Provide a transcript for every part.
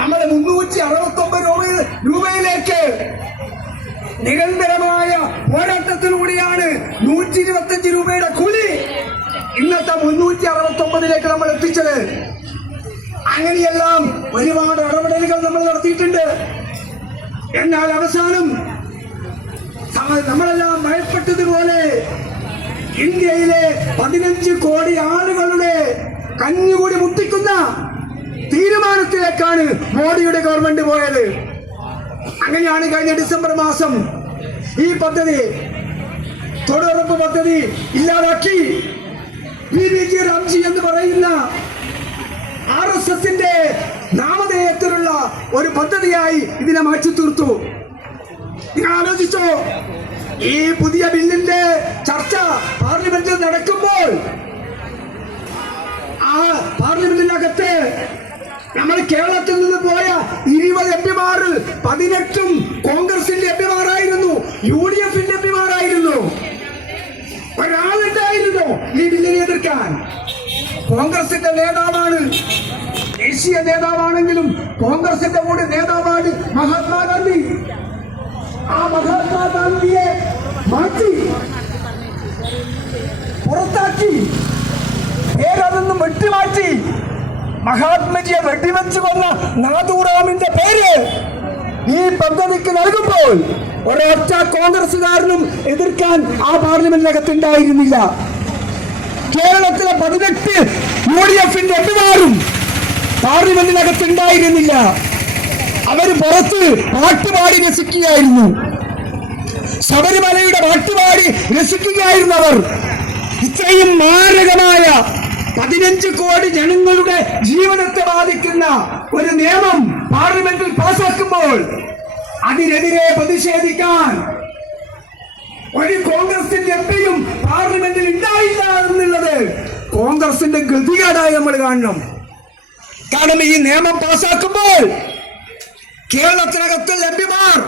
നമ്മൾ 369 രൂപയിലേക്ക് നിരന്തരമായ പോരാട്ടത്തിലൂടെയാണ് 125 രൂപയുടെ കൂലി ഇന്നത്തെ 369 നമ്മൾ എത്തിച്ചത്. അങ്ങനെയെല്ലാം ഒരുപാട് ഇടപെടലുകൾ നമ്മൾ നടത്തിയിട്ടുണ്ട്. എന്നാൽ അവസാനം നമ്മളെല്ലാം ഭയപ്പെട്ടതുപോലെ ഇന്ത്യയിലെ 15 കോടി ആളുകളുടെ കഞ്ഞുകൂടി മുട്ടിക്കുന്ന തീരുമാനത്തിലേക്കാണ് മോഡിയുടെ ഗവൺമെന്റ് പോയത്. അങ്ങനെയാണ് കഴിഞ്ഞ ഡിസംബർ മാസം ഈ പദ്ധതി, തൊഴിലുറപ്പ് പദ്ധതി ഇല്ലാതാക്കി BBG രാംജി എന്ന് പറയുന്ന RSSന്റെ നാമധേയത്തിലുള്ള ഒരു പദ്ധതിയായി ഇതിനെ മാറ്റി തീർത്തു. നിങ്ങൾ ആലോചിച്ചോ, ഈ പുതിയ ബില്ലിന്റെ ചർച്ച പാർലമെന്റിൽ നടക്കുമ്പോൾ ആ പാർലമെന്റിനകത്ത് നമ്മൾ കേരളത്തിൽ നിന്ന് പോയ 20 എംപിമാർ 18 കോൺഗ്രസിന്റെ എംപിമാരായിരുന്നു, UDFന്റെ എംപിമാരായിരുന്നു. ഒരാളുണ്ടായിരുന്നു ഈ ബില്ലിനെ എതിർക്കാൻ. കോൺഗ്രസിന്റെ നേതാവാണ്, ദേശീയ നേതാവാണെങ്കിലും കോൺഗ്രസിന്റെ കൂടെ നേതാവാണ് മഹാത്മാഗാന്ധി. ആ മഹാത്മാഗാന്ധിയെ മാറ്റി പുറത്താക്കി, പേരതൊന്നും വെട്ടിമാറ്റി മഹാത്മജിയെ വെടിവെച്ച് കൊന്ന നാഥൂറാമിന്റെ പേര് ഈ പദ്ധതിക്ക് നൽകുമ്പോൾ ഒരൊറ്റ കോൺഗ്രസുകാരനും എതിർക്കാൻ ആ പാർലമെന്റിനകത്ത് ഉണ്ടായിരുന്നില്ല. കേരളത്തിലെ 18 UDFന്റെ എംപിമാരും പാർലമെന്റിനകത്ത് ഉണ്ടായിരുന്നില്ല. അവര് പുറത്ത് പാട്ടുപാടി രസിക്കുകയായിരുന്നു, ശബരിമലയുടെ പാട്ടുപാടി രസിക്കുകയായിരുന്നു അവർ. ഇത്രയും മാരകമായ 15 കോടി ജനങ്ങളുടെ ജീവനത്തെ ബാധിക്കുന്ന ഒരു നിയമം പാർലമെന്റിൽ പാസാക്കുമ്പോൾ അതിനെതിരെ പ്രതിഷേധിക്കാൻ ഒരു കോൺഗ്രസിന്റെ എംപിയും പാർലമെന്റിൽ ഉണ്ടായില്ല എന്നുള്ളത് കോൺഗ്രസിന്റെ ഗതികേടായി നമ്മൾ കാണണം. കാരണം ഈ നിയമം പാസാക്കുമ്പോൾ കേരളത്തിനകത്തുള്ള എംപിമാർ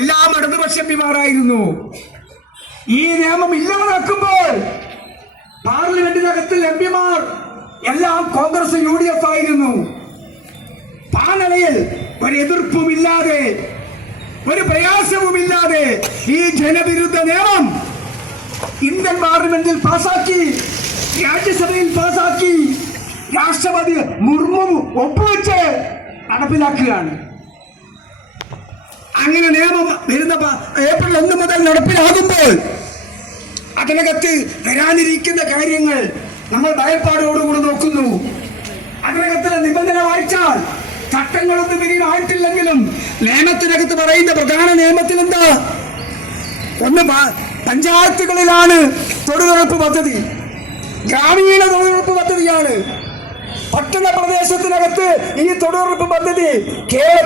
എല്ലാം ഇടതുപക്ഷ എംപിമാരായിരുന്നു. ഈ നിയമം ഇല്ലാതാക്കുമ്പോൾ പാർലമെന്റിനകത്തുള്ള എംപിമാർ എല്ലാം കോൺഗ്രസ് UDF ആയിരുന്നു. പാനലയിൽ ഒരു എതിർപ്പുമില്ലാതെ, ഒരു പ്രയാസവുമില്ലാതെ ഈ ജനവിരുദ്ധ നിയമം ഇന്ത്യൻ പാർലമെന്റിൽ പാസാക്കി, രാജ്യസഭയിൽ പാസാക്കി, രാഷ്ട്രപതി മുർമു ഒപ്പുവെച്ച് നടപ്പിലാക്കുകയാണ്. അങ്ങനെ നിയമം വരുന്ന ഏപ്രിൽ 1 മുതൽ നടപ്പിലാകുമ്പോൾ അതിനകത്ത് വരാനിരിക്കുന്ന കാര്യങ്ങൾ നമ്മൾ ഭയപ്പാടോടുകൂടി നോക്കുന്നു. അതിനകത്തുള്ള നിബന്ധന വായിച്ചാൽ ചട്ടങ്ങളൊന്നും ഇനിയും ആയിട്ടില്ലെങ്കിലും നിയമത്തിനകത്ത് പറയുന്ന പ്രധാന നിയമത്തിൽ എന്താ? ഒന്ന്, പഞ്ചായത്തുകളിലാണ് തൊഴിലുറപ്പ് പദ്ധതി, ഗ്രാമീണ തൊഴിലുറപ്പ് പദ്ധതിയാണ്. പട്ടണ പ്രദേശത്തിനകത്ത് ഈ തൊഴിലുറപ്പ് പദ്ധതി കേരളത്തിൽ